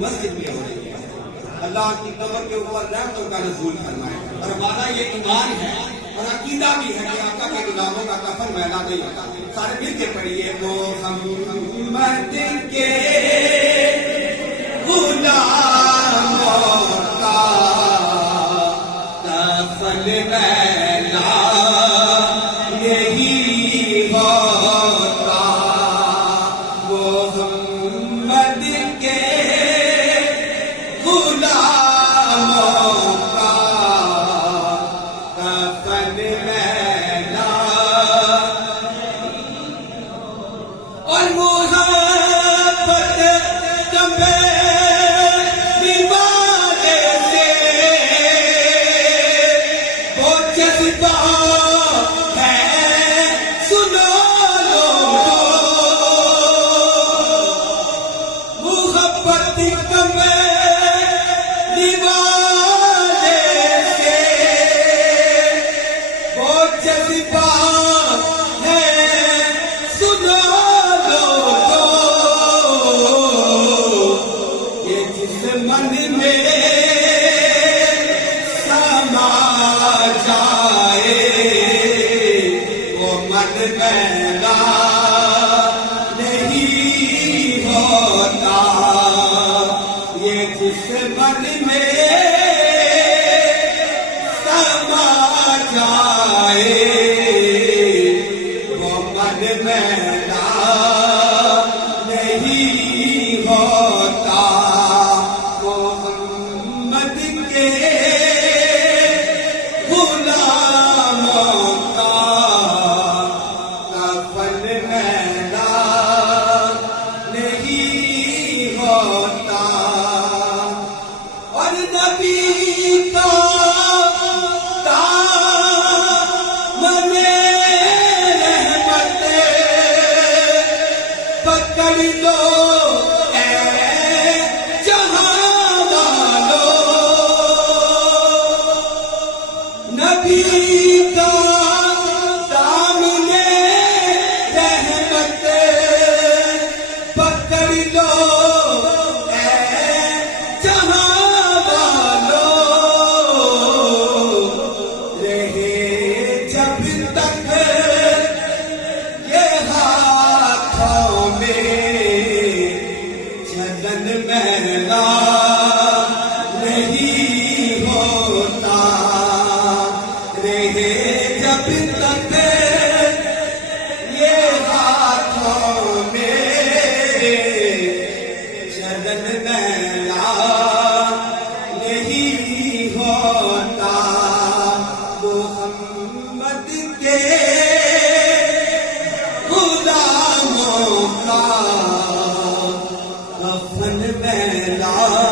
مسجد میں ہو رہی ہے. اللہ کی قبر کے اوپر رحمتوں کا نزول فرمائے. اور ہمارا یہ ایمان ہے اور عقیدہ بھی ہے کہ آقا کے غلاموں کا کفن میلا نہیں ہوتا. سارے مل کے پڑھیے محمد کے غلاموں کا کفن میلا یہی ہوتا. محمد کے کفن میلا